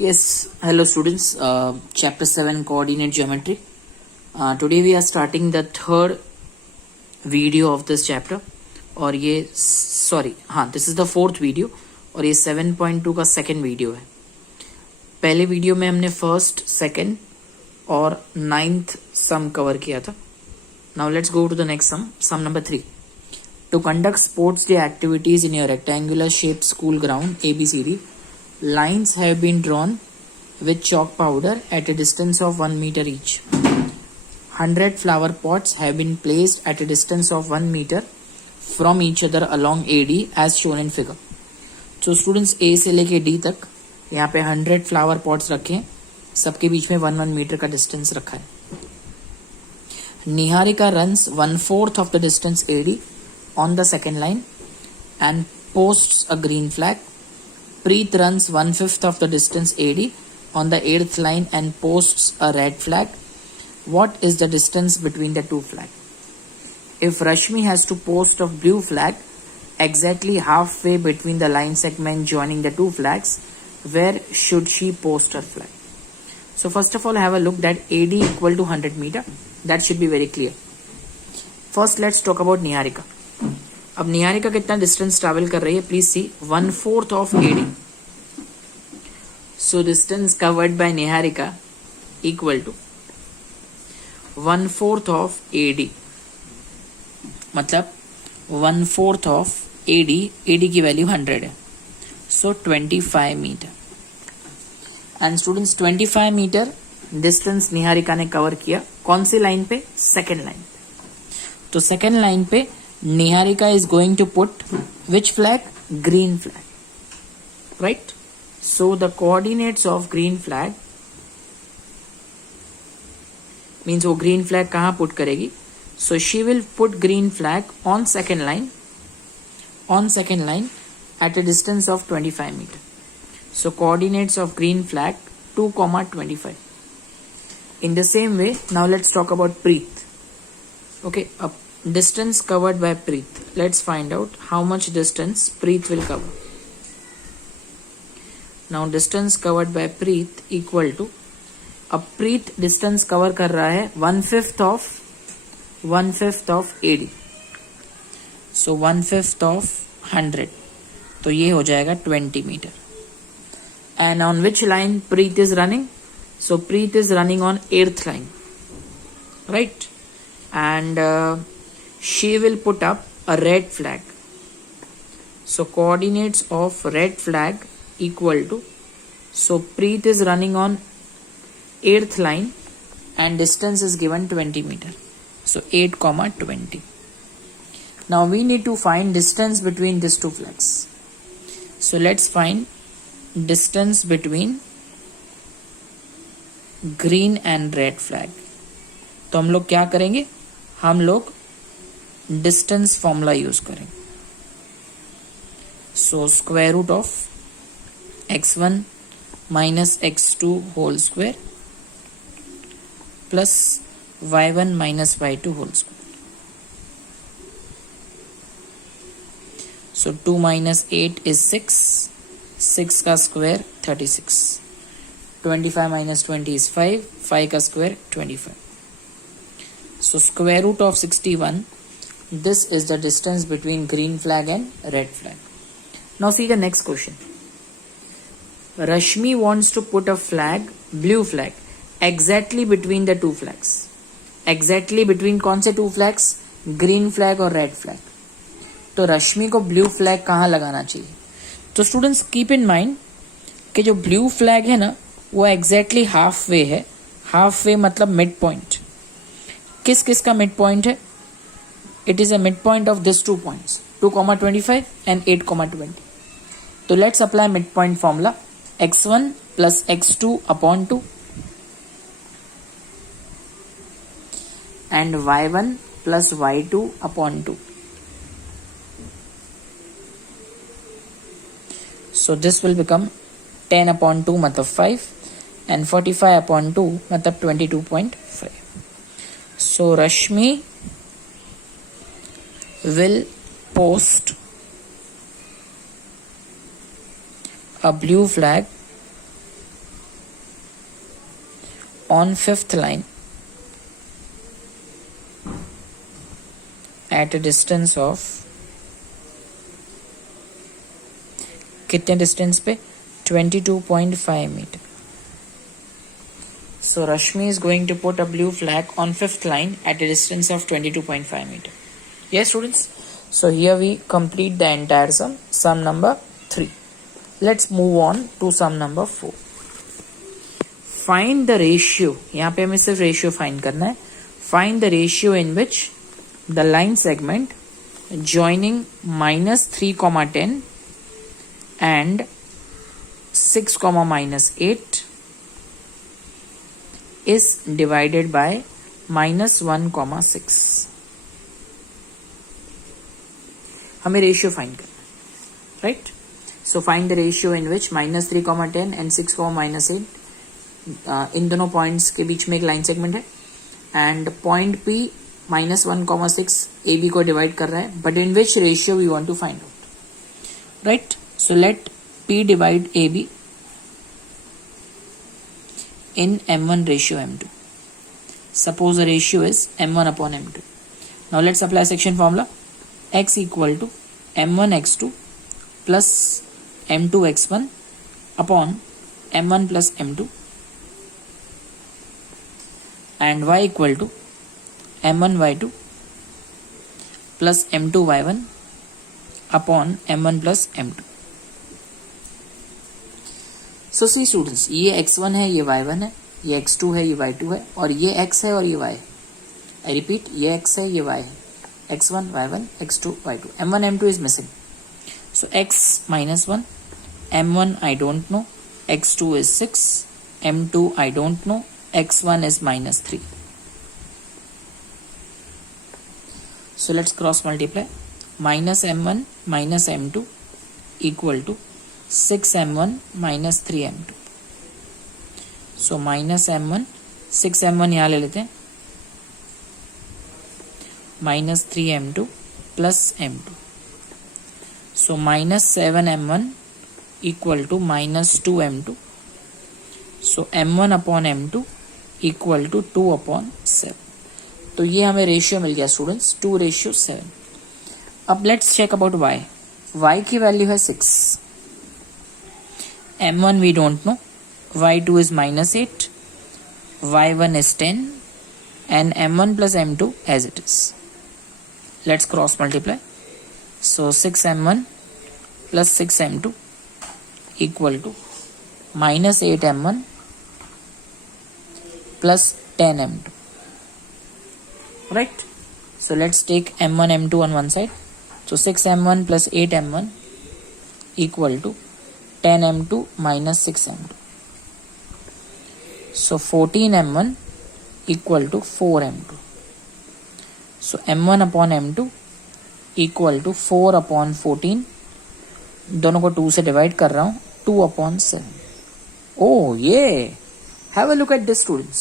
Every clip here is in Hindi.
Yes, hello students. Chapter 7 Coordinate Geometry. Today we are starting the third video of this chapter. और ये this is the fourth video और ये 7.2 का second video है. पहले वीडियो में हमने फर्स्ट, सेकेंड और नाइन्थ सम कवर किया था. Now let's go to the next sum. Sum number 3. To conduct sports day activities in your rectangular shaped school ground ABCD, lines have been drawn with chalk powder at a distance of 1 meter each. 100 flower pots have been placed at a distance of 1 meter from each other along AD as shown in figure. So students, A से लेके D तक यहाँ पे 100 फ्लावर पॉट्स रखे हैं, सबके बीच में 1 मीटर का डिस्टेंस रखा है. Niharika runs 1/4 of the distance AD on the second line and posts a green flag. Preet runs 1/5 of the distance AD on the 8th line and posts a red flag. What is the distance between the two flags? If Rashmi has to post a blue flag exactly halfway between the line segment joining the two flags, where should she post her flag? So first of all, have a look that AD equal to 100 meter. That should be very clear. First, let's talk about Niharika. अब निहारिका कितना डिस्टेंस ट्रैवल कर रही है, please see 1/4 of AD. So distance covered by Niharika equal to 1/4 of AD, मतलब 1/4 ऑफ AD की वैल्यू 100 है, so 25 metre. And students 25 metre distance Niharika ने कवर किया. कौन सी लाइन पे? सेकेंड लाइन पे. तो सेकेंड लाइन पे Niharika is going to put which flag? Green flag, right? So the coordinates of green flag means वो green flag कहाँ put करेगी? So she will put green flag on second line at a distance of 25 meter. So coordinates of green flag 2,25. In the same way, now let's talk about Preet. Okay, distance covered by Preet. Let's find out how much distance Preet will cover. Now distance covered by Preet equal to, अब Preet distance cover कर रहा है 1/5 of AD. So 1/5 of 100, तो ये हो जाएगा 20 metre. And on which line Preet is running? So Preet is running on 8th line, right? And she will put up a red flag. So coordinates of red flag equal to, so Preet is running on 8th line and distance is given 20 meter. So 8,20. Now we need to find distance between these two flags. So let's find distance between green and red flag. तो हम लोग क्या करेंगे? हम लोग डिस्टेंस फॉर्मूला यूज करेंगे. So square root of x1 minus x2 whole square plus y1 minus y2 whole square. So 2 minus 8 is 6 का स्क्वायर 36. 25 माइनस 20 इज 5 का square 25. So square root of 61, this is the distance between green flag and red flag. Now see the next question. Rashmi wants to put a flag, blue flag, exactly between the two flags. Exactly between कौन से two flags? Green flag और red flag. तो रश्मि को blue flag कहाँ लगाना चाहिए? तो students keep in mind कि जो blue flag है ना, वो exactly halfway है. Halfway मतलब mid point. किस का मिड पॉइंट है? It is a mid point of this 2 points 2,25 and 8,20. तो let's apply mid point formula. x1 plus x2 upon 2 and y1 plus y2 upon 2. So this will become 10 upon 2 मतलब 5 एंड 45 अपॉन 2 मतलब 22.5. So Rashmi will post a blue flag on fifth line at a distance of कितने डिस्टेंस पे 22.5 metre. So Rashmi is going to put a blue flag on fifth line at a distance of 22.5 meter. Yes students, so here we complete the entire sum number 3. Let's move on to sum number 4. Find the ratio, यहाँ पे हमें सिर्फ ratio find करना है. Find the ratio in which the line segment joining -3, 10 and 6, -8 is divided by -1, 6. हमें रेशियो फाइंड करना है, right. So find the ratio in which -3, 10 and 6, -8 इन दोनों पॉइंट्स के बीच में एक लाइन सेगमेंट है एंड पॉइंट P -1, 6 AB को डिवाइड कर रहा है, but in which ratio we want to find out, right. So let P divide AB in M1 ratio M2. Suppose the ratio is M1 upon M2. Now let's apply section formula. X equal to M1 X2 plus M2 X1 upon M1 plus M2 and Y equal to M1 Y2 plus M2 Y1 upon M1 plus M2. So C students, ये x1 है, ये y1 है, ये x2 है, ये y2 है, और ये x है और ये y है. आई रिपीट, ये x है, ये y है. x1 y1 x2 y2. m1 m2 is missing. So x -1, m1 I don't know, x2 is 6, m2 I don't know, x1 is -3. So let's cross multiply. -m1 -m2 equal to 6m1 -3m2. So -m1, 6m1 यहाँ ले लेते हैं, -3m2 plus m2. So -7m1 equal to -2m2. So m1 upon m2 equal to 2 upon 7. तो ये हमें रेशियो मिल गया स्टूडेंट्स, 2:7. अब let's check about y. y की वैल्यू है 6. M1 we don't know, Y2 is -8, Y1 is 10 and M1 plus M2 as it is. Let's cross multiply. So 6M1 plus 6M2 equal to -8M1 plus 10M2. Right? So let's take M1 M2 on one side. So 6M1 plus 8M1 equal to 10m2 minus 6m2. So 14m1 equal to 4m2. So m1 upon m2 equal to 4 upon 14. दोनों को 2 से डिवाइड कर रहा हूँ, 2 upon 7. Oh ये, have a look at this students.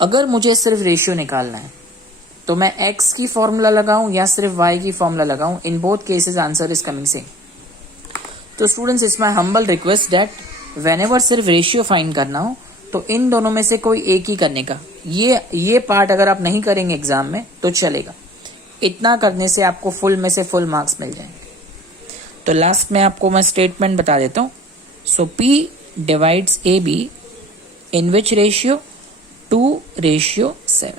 अगर मुझे सिर्फ रेशियो निकालना है तो मैं x की फॉर्मूला लगाऊं या सिर्फ y की फॉर्मूला लगाऊं, in both cases answer is coming same. तो students, it's my humble request that whenever सिर्फ रेशियो फाइंड करना हो तो इन दोनों में से कोई एक ही करने का. ये पार्ट अगर आप नहीं करेंगे एग्जाम में तो चलेगा. इतना करने से आपको फुल में से फुल मार्क्स मिल जाएंगे. तो लास्ट में आपको मैं स्टेटमेंट बता देता हूँ. सो P divides AB in which ratio? 2:7.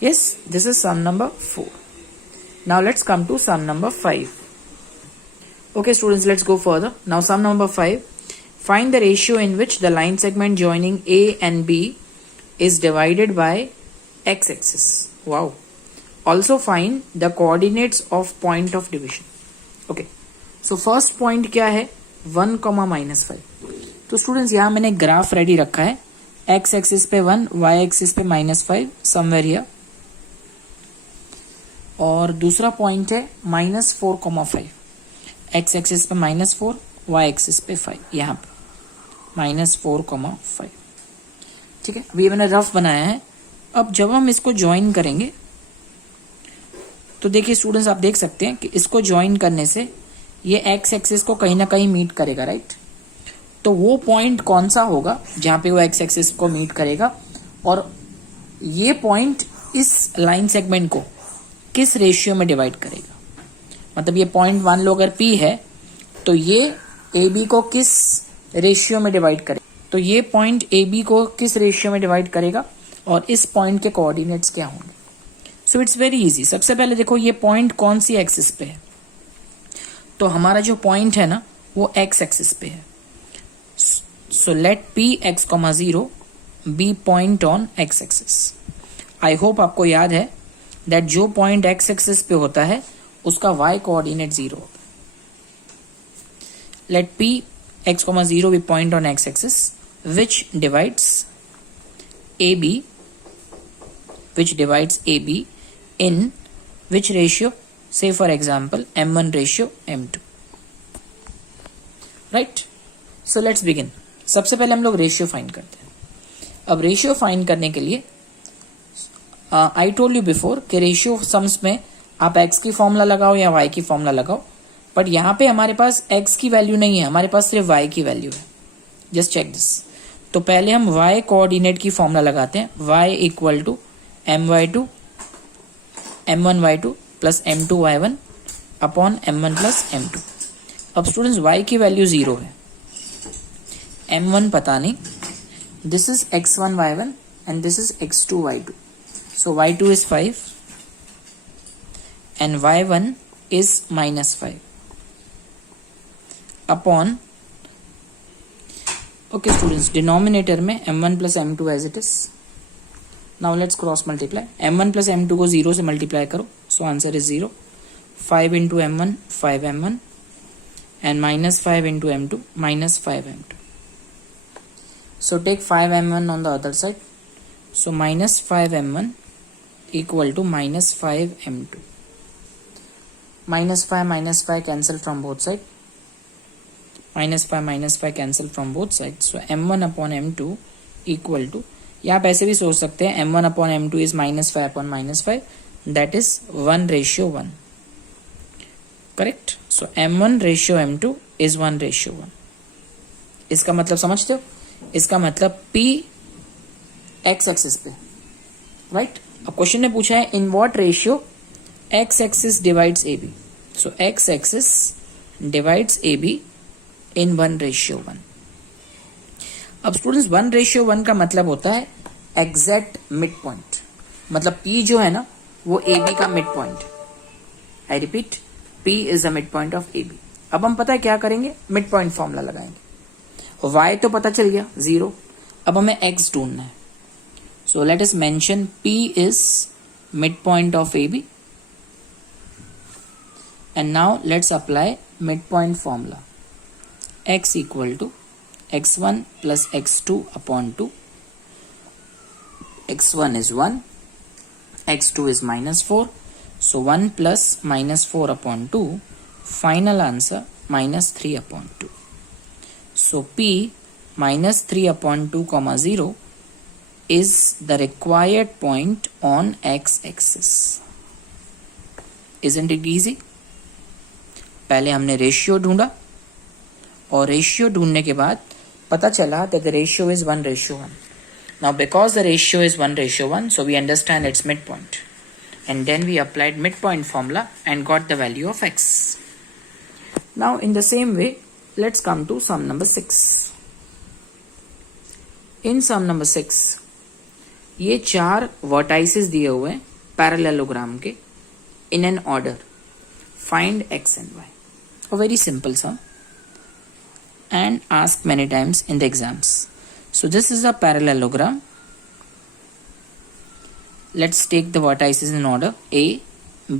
Yes, this is sum number 4. Now let's come to sum number 5. Okay students, let's go further. Now sum number 5. Find the ratio in which the line segment joining A and B is divided by x-axis. Wow. Also find the coordinates of point of division. Okay. So first point क्या है? 1, -5. तो स्टूडेंट्स यहाँ मैंने ग्राफ रेडी रखा है. x एक्सिस पे 1, y एक्सिस पे -5 समवेयर हियर. और दूसरा पॉइंट है -4,5. x एक्सिस पे -4, y एक्सिस पे 5. यहाँ पे -4,5. ठीक है. अभी मैंने रफ बनाया है. अब जब हम इसको ज्वाइन करेंगे तो देखिए स्टूडेंट्स, आप देख सकते हैं कि इसको ज्वाइन करने से ये x एक्सिस को कहीं ना कहीं मीट करेगा, राइट. तो वो पॉइंट कौन सा होगा जहां पे वो एक्स एक्सिस को मीट करेगा, और ये पॉइंट इस लाइन सेगमेंट को किस रेशियो में डिवाइड करेगा। मतलब ये पॉइंट मान लो अगर P है तो ये AB को किस रेशियो में डिवाइड करेगा, तो ये पॉइंट AB को किस रेशियो में डिवाइड करेगा और इस पॉइंट के कोऑर्डिनेट्स क्या होंगे। So it's very easy. सबसे पहले देखो ये पॉइंट कौन सी एक्सिस पे है, तो हमारा जो पॉइंट है ना वो एक्स एक्सिस पे है। So let P x, 0 be point on x axis. I hope आपको याद है दैट जो पॉइंट एक्स एक्सिस पे होता है उसका y कोऑर्डिनेट 0 होता है। Let P x, 0 be point on x axis which divides AB in which ratio? Say for example m1 ratio m2, right? So let's begin. सबसे पहले हम लोग रेशियो फाइंड करते हैं। अब रेशियो फाइंड करने के लिए आई टोल्ड यू बिफोर कि रेशियो सम्स में आप x की फॉर्मूला लगाओ या y की फॉर्मूला लगाओ, बट यहाँ पे हमारे पास x की वैल्यू नहीं है, हमारे पास सिर्फ y की वैल्यू है। Just check this. तो पहले हम y कोऑर्डिनेट की फॉर्मूला लगाते हैं। y equal to m1y2 plus m2y1 upon m1 plus m2। अब स्टूडेंट्स y की वैल्यू 0 है, m1 पता नहीं, this is x1 y1 and this is x2 y2। So y2 is 5 and y1 is -5 upon, okay students, denominator में m1 plus m2 as it is. Now let's cross multiply. m1 plus m2 को 0 से multiply करो, so answer is 0. 5 into m1 5m1 and -5 into m2 -5m2. So take 5m1 on the other side, so -5m1 equal to -5m2. -5 cancel from both sides. -5 cancel from both sides. So m1 upon m2 equal to, या आप ऐसे भी सोच सकते हैं m1 upon m2 is -5 upon -5, that is 1:1. Correct? So m1 ratio m2 is 1:1. इसका मतलब समझते हो? इसका मतलब P x एक्सिस पे, राइट? अब क्वेश्चन ने पूछा है in what ratio x axis divides AB. So x axis divides AB in 1:1. अब स्टूडेंट्स 1:1 का मतलब होता है एग्जैक्ट मिड पॉइंट, मतलब P जो है ना वो AB का mid point. I repeat, P is the mid point of AB. अब हम पता है क्या करेंगे, मिड पॉइंट फॉर्मूला लगाएंगे। y तो पता चल गया 0, अब हमें x ढूंढना है। So let us mention P is mid point of AB and now let's apply mid point formula. x equal to x1 plus x2 upon 2. x1 is 1, x2 is -4. So 1 plus -4 upon 2. Final answer -3 upon 2. So P -3 upon 2 comma 0 is the required point on x-axis. Isn't it easy? पहले हमने रेशियो ढूंढा और रेशियो ढूंढने के बाद पता चला that the ratio is 1:1. Now because the ratio is 1:1, so we understand its midpoint, and then we applied midpoint formula and got the value of x. Now in the same way, let's come to sum number 6. In sum number 6, ये 4 vertices दिए हुए हैं parallelogram के in an order. Find x and y. A very simple sum and asked many times in the exams. So this is a parallelogram. Let's take the vertices in order A,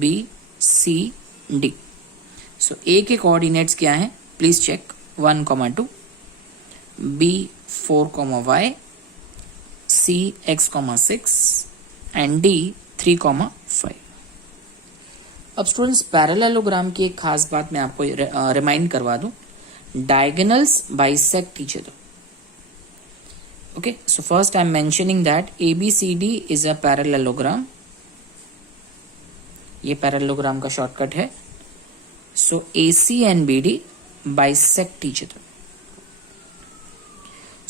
B, C, D. So A के coordinates क्या हैं? Please check 1, 2, B 4, y, C x, 6 and D 3, 5. अब स्टूडेंट्स पैरेललोग्राम की एक खास बात मैं आपको रिमाइंड करवा दूं, diagonals bisect each other. Okay, so first I am mentioning that ABCD is a parallelogram. ये पैरेललोग्राम का शॉर्टकट है. So AC and BD bisect each other.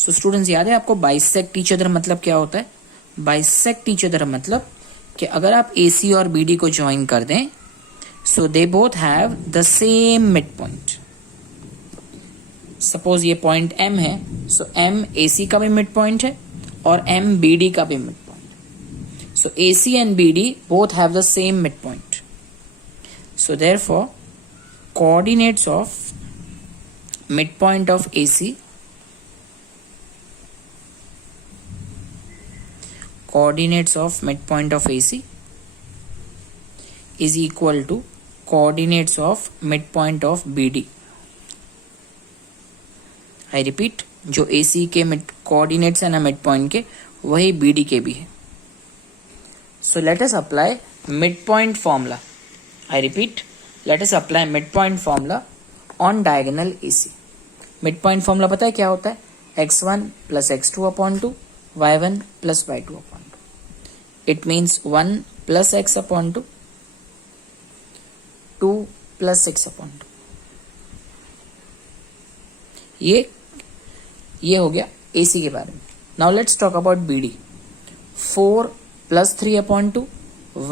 So students याद है आपको बाइसेक्ट ईच अदर मतलब क्या होता है? बाइसेक्ट ईच अदर मतलब कि अगर आप AC और BD को ज्वाइन कर दें, so they both have the same mid point. Suppose ये पॉइंट M है, सो M AC का भी मिड पॉइंट है और M BD का भी mid point. So AC and BD both have the same midpoint. So therefore, coordinates of midpoint of AC, coordinates of midpoint of AC is equal to coordinates of midpoint of BD. I repeat, जो AC के coordinates है ना midpoint के, वही BD के भी है. So let us apply midpoint formula. I repeat, let us apply midpoint formula on diagonal AC. Midpoint formula पता है क्या होता है? x1 plus x2 upon 2, y1 plus y2 upon 2. It means 1 plus x upon 2, 2 plus 6 upon 2. ये हो गया AC के बारे में. Now let's talk about BD. 4 plus 3 upon 2,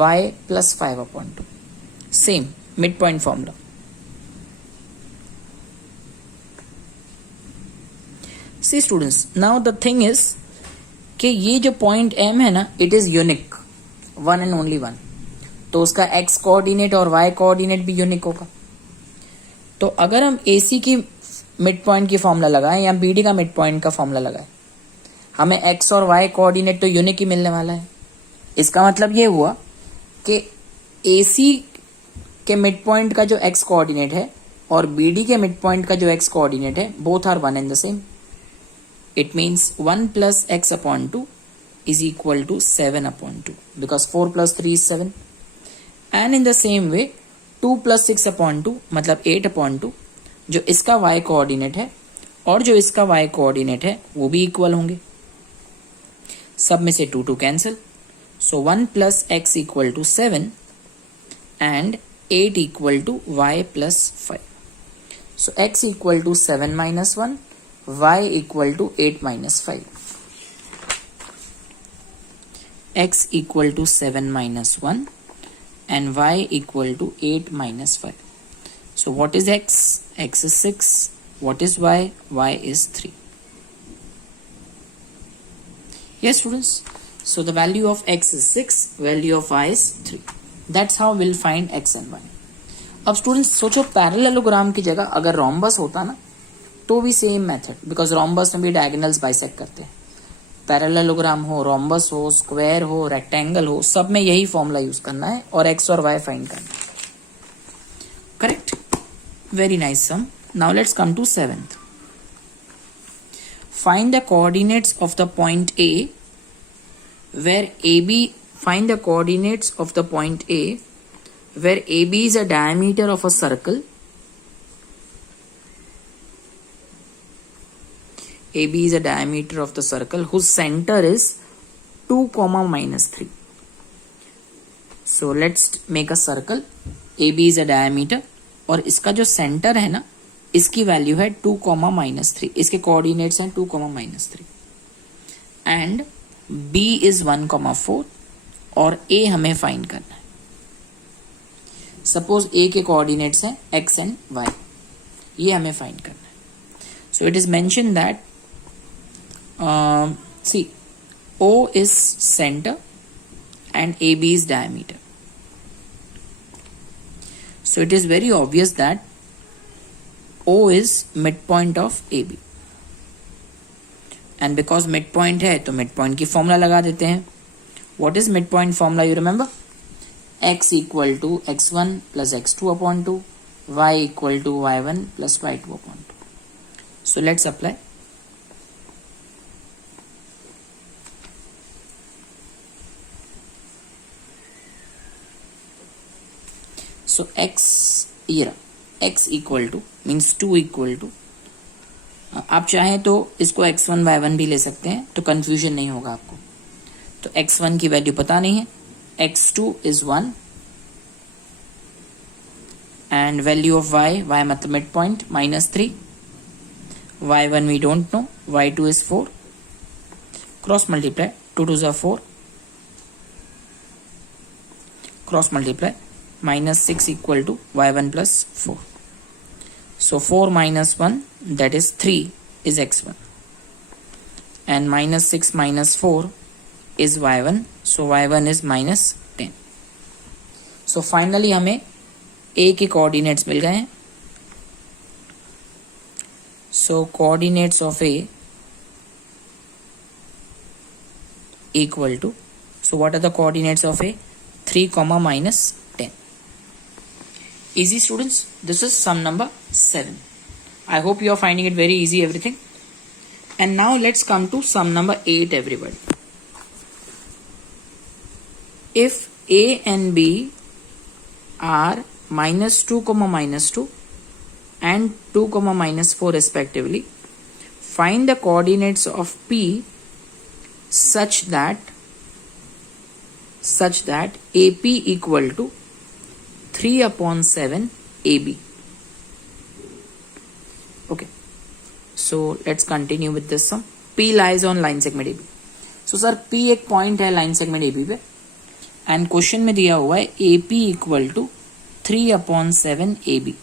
y plus 5 upon 2. Same midpoint formula. See students, now the thing is कि ये जो पॉइंट M है ना, it is unique, one and only one. तो उसका x कोऑर्डिनेट और y कोऑर्डिनेट भी यूनिक होगा. तो अगर हम AC की मिड पॉइंट की फॉर्मूला लगाएं या BD का मिड पॉइंट का फॉर्मूला लगाएं, हमें x और y कोऑर्डिनेट तो यूनिक ही मिलने वाला है. इसका मतलब ये हुआ कि AC के मिड पॉइंट का जो x कोऑर्डिनेट है और BD के मिड पॉइंट का जो x कोऑर्डिनेट है, both are one and the same. It means 1 plus x upon 2 is equal to 7 upon 2 because 4 plus 3 is 7. And in the same way 2 plus 6 upon 2 मतलब 8 upon 2, जो इसका y कोऑर्डिनेट है और जो इसका y कोऑर्डिनेट है वो भी इक्वल होंगे. सब में से 2 cancel. So 1 plus x equal to 7 and 8 equal to y plus 5. So x equal to 7 minus 1, y equal to 8 minus 5. X equal to 7 minus 1 and y equal to 8 minus 5. So what is x? X is 6. What is y? Y is 3. Yes students. So the value of x is 6, value of y is 3. That's how we'll find x and y. अब स्टूडेंट्स सोचो पैरेललोग्राम की जगह अगर रोम्बस होता ना, तो भी सेम मेथड, बिकॉज रोम्बस में भी डायगोनल्स बाइसेक्ट करते हैं. पैरेललोग्राम हो, रोम्बस हो, स्क्वायर हो, रेक्टेंगल हो, सब में यही फॉर्मूला यूज करना है और एक्स और वाई फाइंड करना है. Correct. Very nice sum. Now let's come to 7th. Find the coordinates of the point A where AB. Find the coordinates of the point A where AB is a diameter of a circle. AB is a diameter of the circle whose center is 2, -3. So let's make a circle. AB is a diameter और इसका जो सेंटर है ना, इसकी वैल्यू है 2, -3. इसके कोऑर्डिनेट्स हैं 2, -3 एंड B is 1, 4 और A हमें फाइंड करना है. सपोज A के कोऑर्डिनेट्स हैं x एंड y, ये हमें फाइंड करना है. So it is mention that see O is center and AB is diameter. So it is very obvious that O is midpoint of AB. And because midpoint है तो midpoint की फॉर्मूला लगा देते हैं. What is midpoint formula? You remember? X equal to x1 plus x2 upon 2, y equal to y1 plus y2 upon 2. So let's apply. So x here, x equal to means 2 equal to. आप चाहें तो इसको x1 y1 भी ले सकते हैं, तो कंफ्यूजन नहीं होगा आपको. तो x1 की वैल्यू पता नहीं है, x2 is 1 and value of y मतलब mid point -3, y1 we don't know y2 is 4, cross multiply, 2 2s are 4, cross multiply, minus 6 equal to y1 plus 4. So 4 minus 1, that is 3, is x1, and minus 6 minus 4 is y1, so y1 is minus 10. So finally हमें a के coordinates मिल गए हैं. So coordinates of a equal to, so what are the coordinates of a? 3 comma minus 10. Easy students, this is sum number 7. I hope you are finding it very easy everything. And now let's come to sum number 8 everybody. If a and b are minus 2 comma minus 2 and 2 comma minus 4 respectively, find the coordinates of p such that AP equal to 3 upon 7 AB. Okay, so let's continue with this sum. P lies on line segment AB. So sir, P एक point है line segment AB पे, and question में दिया हुआ है AP equal to 3 upon 7 AB.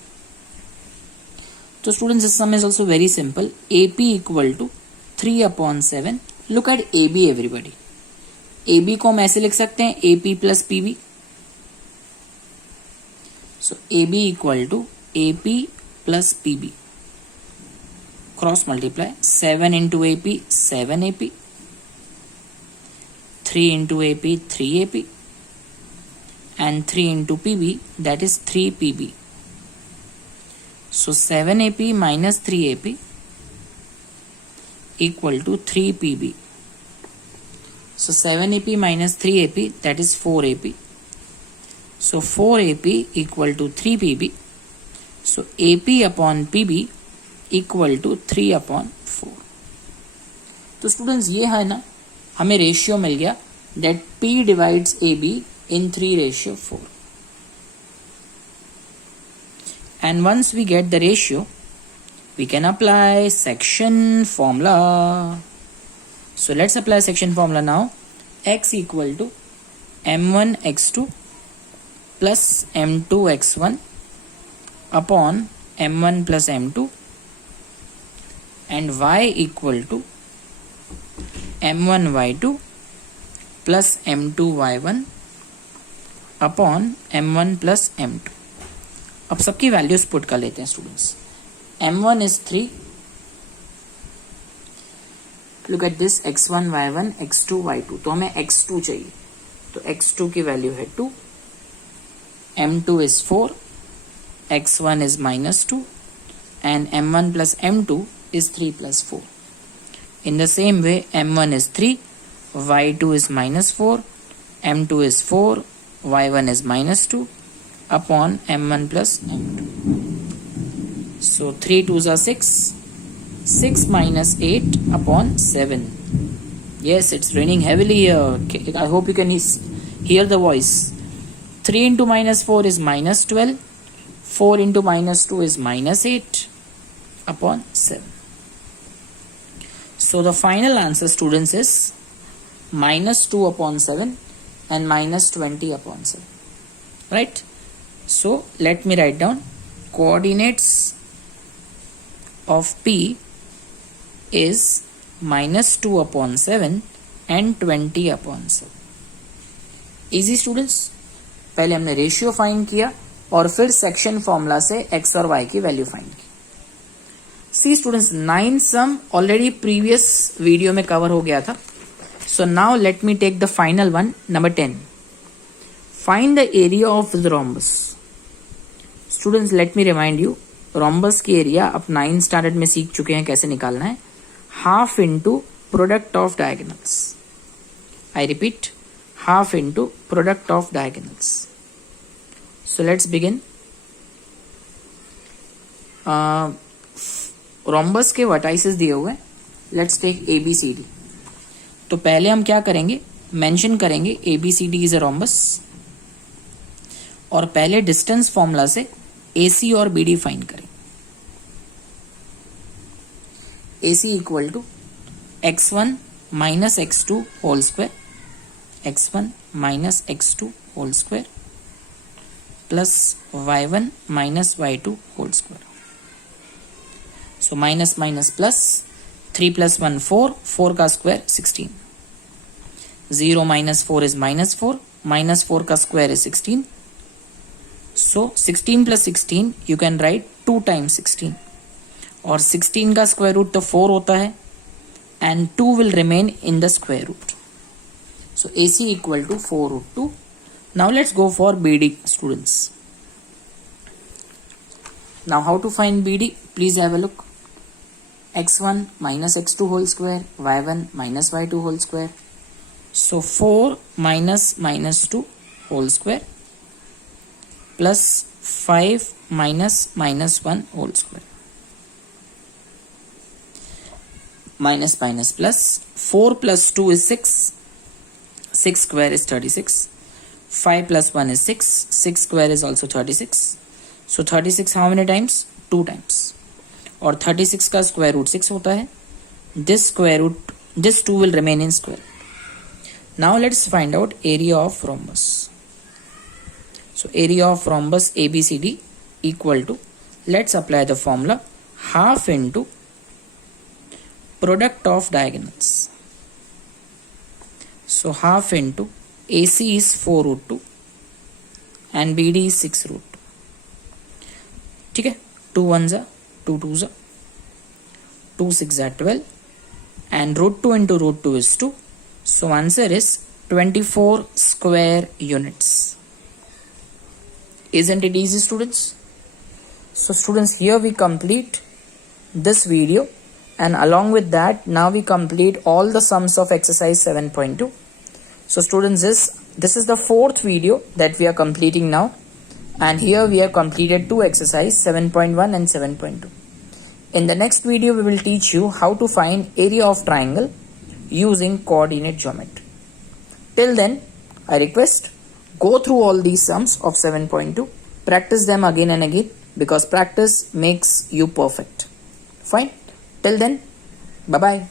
So students, this sum is also very simple. AP equal to 3 upon 7. Look at AB everybody. AB को हम ऐसे लिख सकते हैं AP plus PB. So AB equal to AP plus PB. Cross multiply, 7 into AP, 7 AP. 3 into AP, 3 AP. And 3 into PB, that is 3 PB. So 7 AP minus 3 AP equal to 3 PB. So 7 AP minus 3 AP, that is 4 AP. So 4 AP equal to 3 PB. So AP upon PB equal to 3 upon 4. तो स्टूडेंट्स ये है ना, हमें रेशियो मिल गया that P divides AB in 3:4. And once we get the ratio, we can apply section formula. So let's apply section formula now. X equal to m1 x2 plus m2 x1 upon m1 plus m2, and y equal to m1 y2 plus m2 y1 upon m1 plus m2. अब सबकी वैल्यूज पुट कर लेते हैं students. m1 is 3. Look at this, x1 y1 x2 y2. तो हमें x2 चाहिए, तो x2 की वैल्यू है 2. m2 is 4. x1 is minus 2. And m1 plus m2 is 3 plus 4. In the same way, m1 is 3. y2 is minus 4. m2 is 4. y1 is minus 2 upon m1 plus m2. So 3 2s are 6. 6 minus 8 upon 7. Yes, it's raining heavily here. I hope you can hear the voice. 3 into minus 4 is minus 12. 4 into minus 2 is minus 8 upon 7. So the final answer, students, is minus 2 upon 7 and minus 20 upon 7. Right? So let me write down coordinates of P is minus 2 upon 7 and 20 upon 7. Easy students. पहले हमने रेशियो फाइंड किया और फिर सेक्शन फॉर्मूला से x और y की वैल्यू फाइंड की. See students, 9 sum already previous video में कवर हो गया था. So now let me take the final one, number 10. Find the area of the rhombus. Students, let me remind you, rhombus की एरिया आप 9 स्टैंडर्ड में सीख चुके हैं कैसे निकालना है. Half into product of diagonals. I repeat, half into product of diagonals. So let's begin. Rhombus के vertices दिए हुए. Let's take ABCD. तो पहले हम क्या करेंगे, मेंशन करेंगे ABCD is a rhombus और पहले डिस्टेंस फॉर्मूला से AC और BD फाइंड करें. AC equal to x1 minus x2 whole square, x1 minus x2 whole square plus y1 minus y2 whole square. So minus minus plus, 3 plus 1 4, 4 का square 16. 0 minus 4 is minus 4, minus 4 का square is 16. So 16 plus 16 you can write 2 times 16. और 16 का square root तो 4 होता है and 2 will remain in the square root. So AC equal to 4 root 2. Now let's go for BD, students. Now how to find BD? Please have a look. x1 minus x2 whole square, y1 minus y2 whole square. So 4 minus minus 2 whole square plus 5 minus minus 1 whole square. Minus minus plus, 4 plus 2 is 6. 6 square is 36. 5 plus 1 is 6. 6 square is also 36. So 36 how many times? 2 times. और 36 का square root 6 होता है. This square root, this 2 will remain in square. Now let's find out area of rhombus. So area of rhombus ABCD equal to, let's apply the formula, half into product of diagonals. So half into AC is 4 root 2 and BD is 6 root 2. ठीक है, 2 1s are 2 2s are 2 6 are 12 and root 2 into root 2 is 2. So answer is 24 square units. Isn't it easy, students? So students, here we complete this video, and along with that now we complete all the sums of exercise 7.2. So students, this is the fourth video that we are completing now, and here we have completed 2 exercise 7.1 and 7.2. In the next video we will teach you how to find area of triangle using coordinate geometry. Till then, I request, go through all these sums of 7.2, practice them again and again, because practice makes you perfect. Fine. Till then, bye bye.